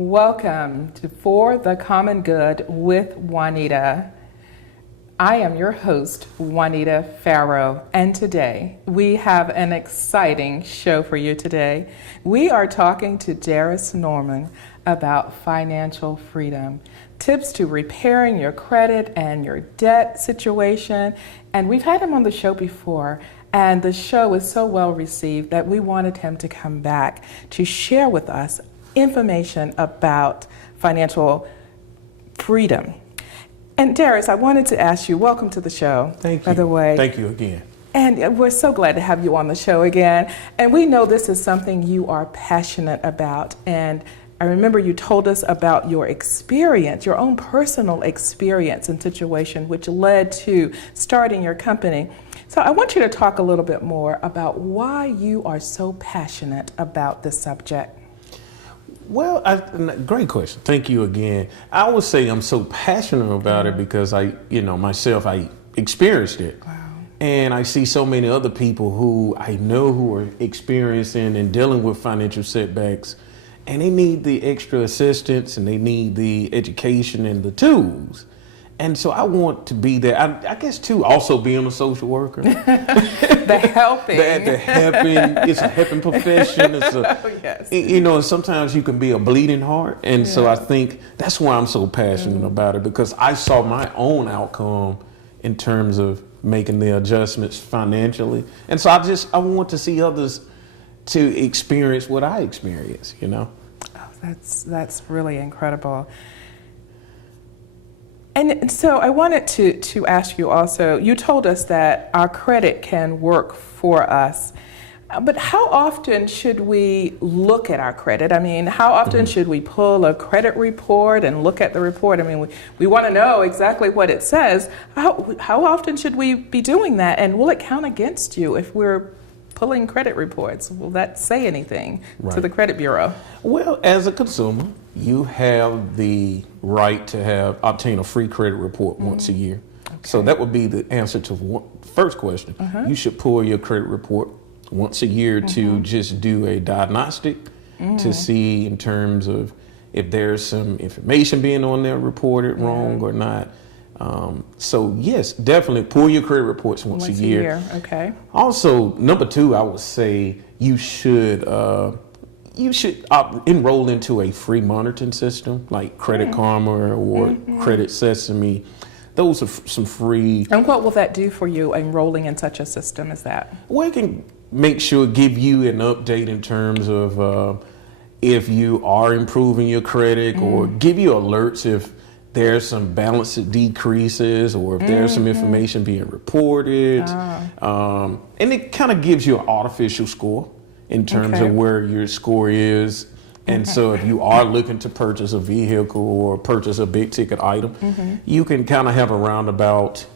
Welcome to For the Common Good with Juanita. I am your host, Juanita Farrow, and today we have an exciting show for you today. We are talking to Darius Norman about financial freedom, tips to repairing your credit and your debt situation. And we've had him on the show before, and the show is so well received that we wanted him to come back to share with us information about financial freedom. And Darius, I wanted to ask you, welcome to the show. Thank you. By the way. Thank you again. And we're so glad to have you on the show again. And we know this is something you are passionate about. And I remember you told us about your experience, your own personal experience and situation, which led to starting your company. So I want you to talk a little bit more about why you are so passionate about this subject. Well, great question. Thank you again. I would say I'm so passionate about it because I experienced it. Wow. And I see so many other people who I know who are experiencing and dealing with financial setbacks, and they need the extra assistance and they need the education and the tools. And so I want to be there. I guess too, also being a social worker. The helping. The helping. It's a helping profession. It's yes. And sometimes you can be a bleeding heart. And so I think that's why I'm so passionate about it, because I saw my own outcome in terms of making the adjustments financially. And so I want to see others to experience what I experienced, Oh, that's really incredible. And so I wanted to ask you also, you told us that our credit can work for us, but how often should we look at our credit? I mean, how often should we pull a credit report and look at the report? I mean, we want to know exactly what it says. How often should we be doing that? And will it count against you if we're pulling credit reports? Will that say anything to the credit bureau? Well, as a consumer, you have the right to obtain a free credit report once a year. Okay. So that would be the answer to the first question. You should pull your credit report once a year to just do a diagnostic to see in terms of if there's some information being on there reported wrong or not. So yes, definitely pull your credit reports once a year. Okay. Also, number two, I would say you should enroll into a free monitoring system like Credit Karma or Credit Sesame. Those are some free. And what will that do for you, enrolling in such a system as that? Well, it can give you an update in terms of if you are improving your credit, or give you alerts if there's some balance decreases, or if there's some information being reported. And it kind of gives you an artificial score in terms of where your score is. And so if you are looking to purchase a vehicle or purchase a big ticket item, you can kind of have a roundabout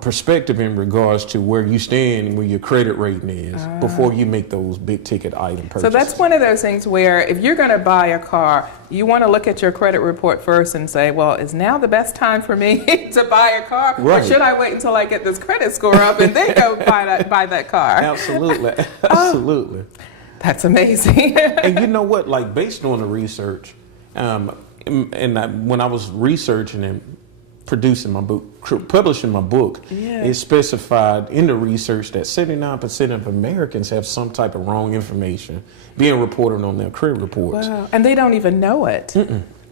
perspective in regards to where you stand and where your credit rating is before you make those big ticket item purchases. So that's one of those things where if you're going to buy a car, you want to look at your credit report first and say, well, is now the best time for me to buy a car? Or should I wait until I get this credit score up and then go buy that car? Absolutely. Absolutely. That's amazing. And you know what, like based on the research, when I was researching and producing my book, publishing my book, it specified in the research that 79% of Americans have some type of wrong information being reported on their credit reports. Wow. And they don't even know it.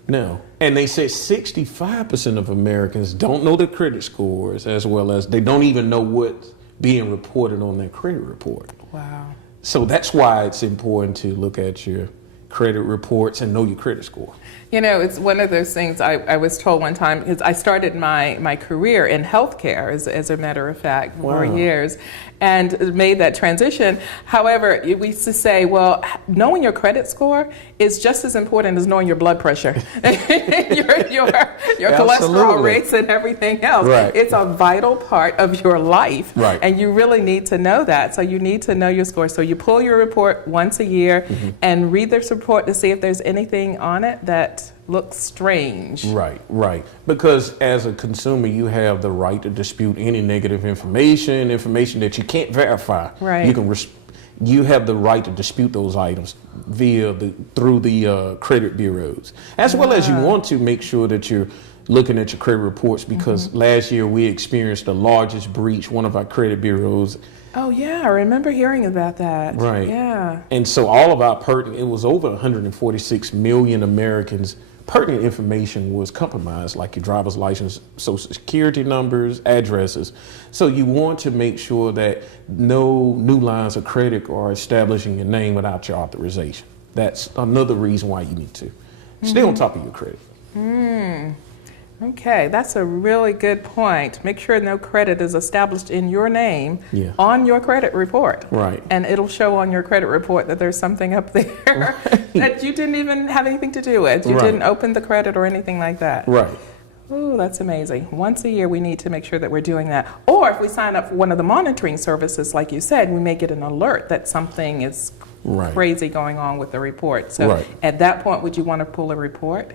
No. And they said 65% of Americans don't know their credit scores, as well as they don't even know what's being reported on their credit report. Wow. So that's why it's important to look at your credit reports and know your credit score. It's one of those things I was told one time, because I started my career in healthcare, as a matter of fact, for years, and made that transition. However, we used to say, well, knowing your credit score is just as important as knowing your blood pressure, your cholesterol rates and everything else. Right. It's a vital part of your life, and you really need to know that. So you need to know your score. So you pull your report once a year and read this report to see if there's anything on it that looks strange. Right. Because as a consumer, you have the right to dispute any negative information that you can't verify. Right. you have the right to dispute those items through the credit bureaus, as well as you want to make sure that you're looking at your credit reports, because last year we experienced the largest breach, one of our credit bureaus. Oh yeah, I remember hearing about that. Right. Yeah. And so all of our pertinent, it was over 146 million Americans, pertinent information was compromised, like your driver's license, social security numbers, addresses. So you want to make sure that no new lines of credit are establishing your name without your authorization. That's another reason why you need to stay on top of your credit. Okay, that's a really good point. Make sure no credit is established in your name on your credit report. Right. And it'll show on your credit report that there's something up there that you didn't even have anything to do with. You didn't open the credit or anything like that. Right. Oh, that's amazing. Once a year, we need to make sure that we're doing that. Or if we sign up for one of the monitoring services, like you said, we may get an alert that something is crazy going on with the report. So at that point, would you want to pull a report?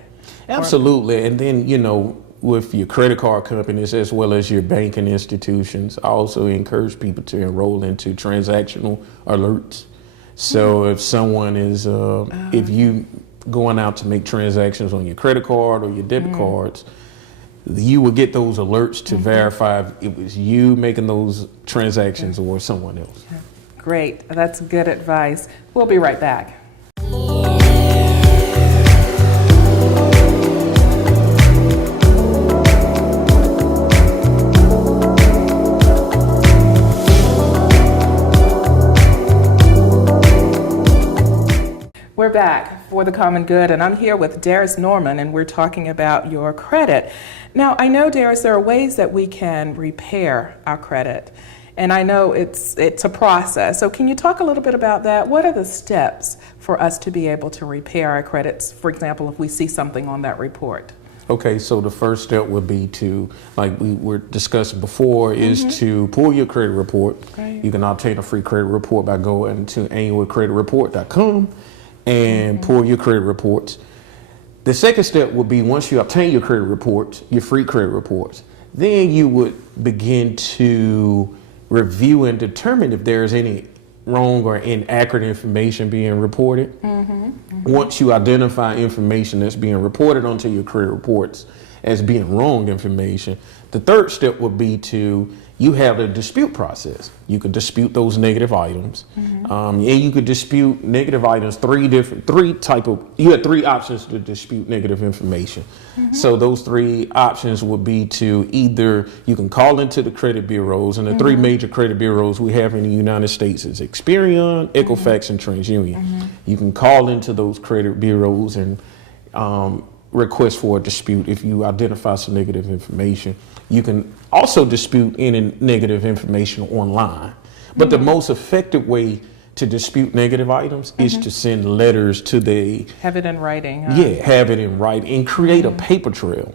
Absolutely. And then, you know, with your credit card companies as well as your banking institutions, I also encourage people to enroll into transactional alerts. So if someone is, if you going out to make transactions on your credit card or your debit cards, you will get those alerts to verify if it was you making those transactions or someone else. Great. That's good advice. We'll be right back. We're back for The Common Good, and I'm here with Darius Norman, and we're talking about your credit. Now, I know, Darius, there are ways that we can repair our credit, and I know it's a process. So can you talk a little bit about that? What are the steps for us to be able to repair our credits, for example, if we see something on that report? Okay, so the first step would be to, like we were discussing before, is to pull your credit report. You can obtain a free credit report by going to annualcreditreport.com and pull your credit reports. The second step would be, once you obtain your credit reports, your free credit reports, then you would begin to review and determine if there's any wrong or inaccurate information being reported. Once you identify information that's being reported onto your credit reports as being wrong information, the third step would be to, you have a dispute process. You could dispute those negative items. And you could dispute negative items, you had three options to dispute negative information. So those three options would be to either, you can call into the credit bureaus, and the three major credit bureaus we have in the United States is Experian, Equifax, and TransUnion. You can call into those credit bureaus and request for a dispute if you identify some negative information. You can also dispute any negative information online. But the most effective way to dispute negative items is to send letters to the... Have it in writing. Have it in writing and create a paper trail.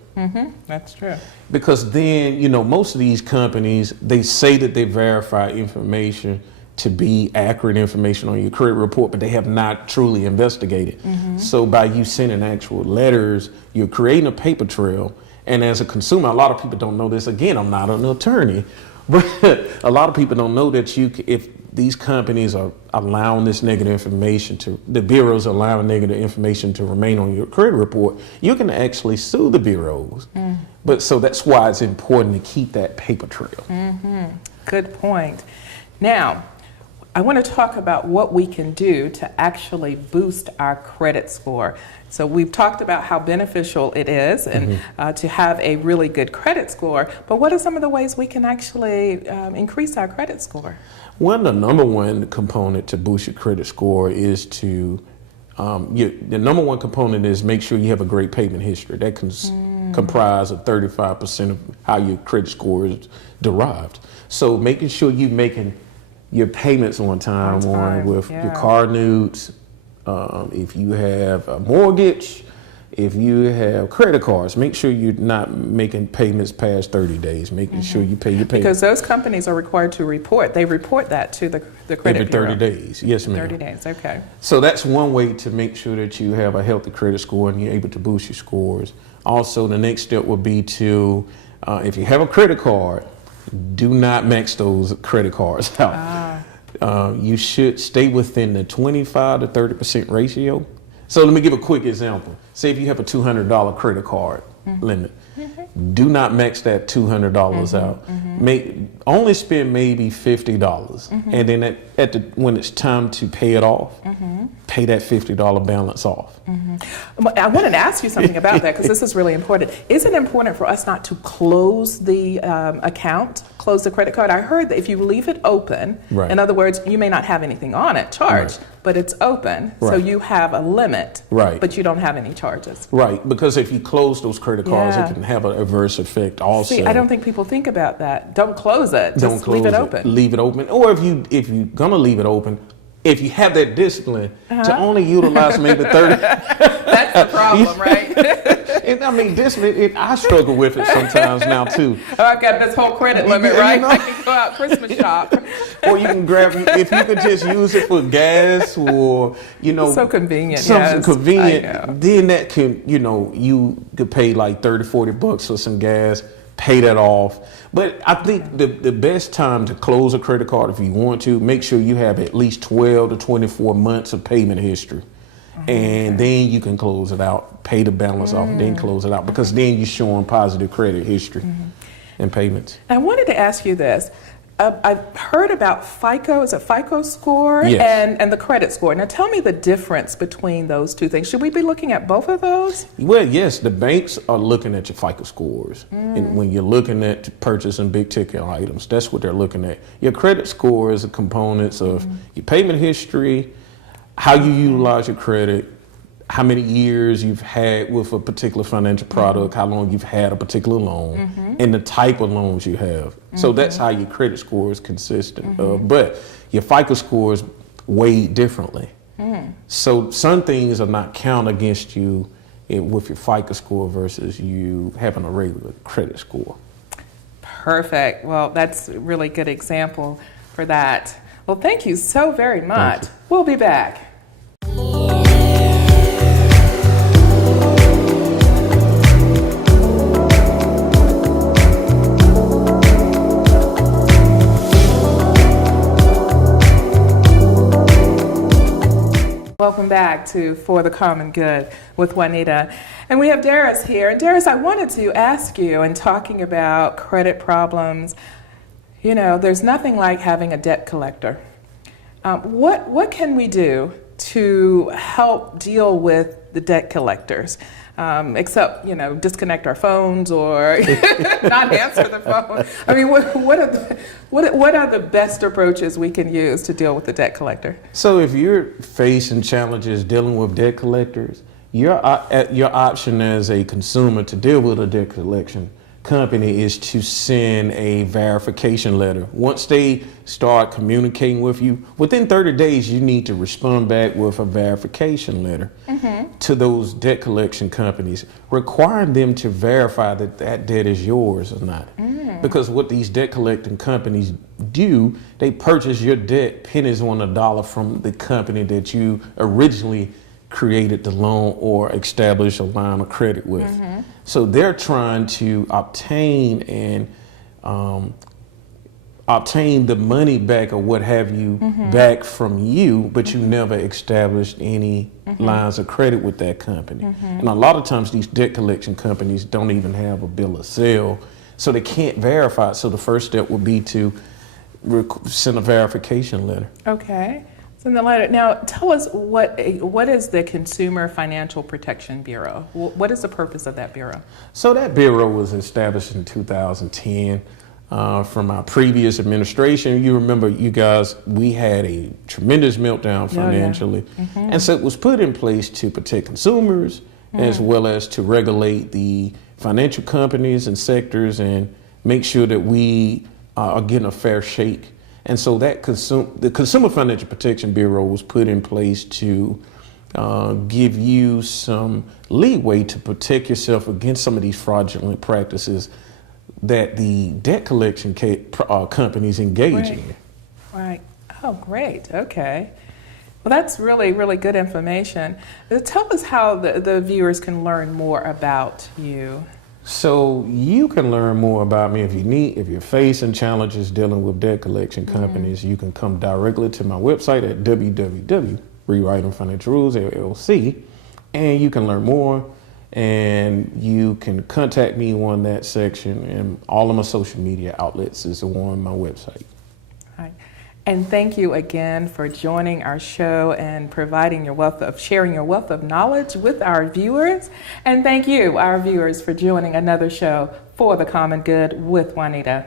That's true. Because then, you know, most of these companies, they say that they verify information to be accurate information on your credit report, but they have not truly investigated. So by you sending actual letters, you're creating a paper trail. And as a consumer, a lot of people don't know this. Again, I'm not an attorney, but a lot of people don't know that if these companies are allowing this negative information the bureaus are allowing negative information to remain on your credit report, you can actually sue the bureaus. But so that's why it's important to keep that paper trail. Good point. Now, I want to talk about what we can do to actually boost our credit score. So we've talked about how beneficial it is and to have a really good credit score, but what are some of the ways we can actually increase our credit score? Well, the number one component to boost your credit score is to, the number one component is make sure you have a great payment history. That can comprise of 35% of how your credit score is derived. So making sure you're making your payments on time with your car notes, if you have a mortgage, if you have credit cards, make sure you're not making payments past 30 days, making sure you pay your payments. Because those companies are required to report. They report that to the credit bureau. Every 30 days, yes ma'am. 30 days, okay. So that's one way to make sure that you have a healthy credit score and you're able to boost your scores. Also, the next step would be to, if you have a credit card, do not max those credit cards out. you should stay within the 25 to 30% ratio. So let me give a quick example. Say if you have a $200 credit card limit, do not max that $200 out. Only spend maybe $50, and then when it's time to pay it off, pay that $50 balance off. I wanted to ask you something about that, because this is really important. Is it important for us not to close the account, close the credit card? I heard that if you leave it open, in other words, you may not have anything on it charged, but it's open, so you have a limit, but you don't have any charges. Right, because if you close those credit cards, it can have an adverse effect also. See, I don't think people think about that. Don't close it. Just leave it open. Leave it open. Or if you're going to leave it open, if you have that discipline to only utilize maybe 30. That's the problem, right? And I mean, discipline, I struggle with it sometimes now too. Oh, I got this whole credit limit, right? I can go out Christmas shop. Or you can grab, if you could just use it for gas or, so convenient. Something convenient, then that can, you could pay like $30-40 for some gas, pay that off. But I think the best time to close a credit card, if you want to, make sure you have at least 12 to 24 months of payment history. And then you can close it out, pay the balance off, and then close it out, because then you're showing positive credit history and payments. I wanted to ask you this. I've heard about FICO, is it FICO score, and the credit score. Now tell me the difference between those two things. Should we be looking at both of those? Well, yes, the banks are looking at your FICO scores. And when you're looking at purchasing big ticket items, that's what they're looking at. Your credit score is the components of your payment history, how you utilize your credit, how many years you've had with a particular financial product, how long you've had a particular loan, and the type of loans you have. So that's how your credit score is consistent of. But your FICO score is weighed differently. So some things are not counted against you with your FICO score versus you having a regular credit score. Perfect. Well, that's a really good example for that. Well, thank you so very much. We'll be back. Welcome back to For the Common Good with Juanita. And we have Darius here. And Darius, I wanted to ask you, in talking about credit problems, there's nothing like having a debt collector. What can we do to help deal with the debt collectors? Except, disconnect our phones or not answer the phone. I mean, what are the best approaches we can use to deal with the debt collector? So if you're facing challenges dealing with debt collectors, your option as a consumer to deal with a debt collection company is to send a verification letter. Once they start communicating with you, within 30 days, you need to respond back with a verification letter to those debt collection companies, requiring them to verify that that debt is yours or not. Because what these debt collecting companies do, they purchase your debt pennies on the dollar from the company that you originally created the loan or established a line of credit with. So they're trying to obtain the money back or what have you back from you, but you never established any lines of credit with that company. And a lot of times these debt collection companies don't even have a bill of sale, so they can't verify it. So the first step would be to send a verification letter. Okay. Send the letter. Now, tell us what is the Consumer Financial Protection Bureau? What is the purpose of that bureau? So that bureau was established in 2010 from our previous administration. You remember, you guys, we had a tremendous meltdown financially. And so it was put in place to protect consumers as well as to regulate the financial companies and sectors and make sure that we are getting a fair shake. And so that the Consumer Financial Protection Bureau was put in place to give you some leeway to protect yourself against some of these fraudulent practices that the debt collection companies engage in. Right. Oh, great. Okay. Well, that's really, really good information. Tell us how the viewers can learn more about you. So you can learn more about me if you're facing challenges dealing with debt collection companies. You can come directly to my website at www.rewriting Financial Rules LLC, and you can learn more. And you can contact me on that section, and all of my social media outlets is on my website. Hi. And thank you again for joining our show and sharing your wealth of knowledge with our viewers. And thank you, our viewers, for joining another show For the Common Good with Juanita.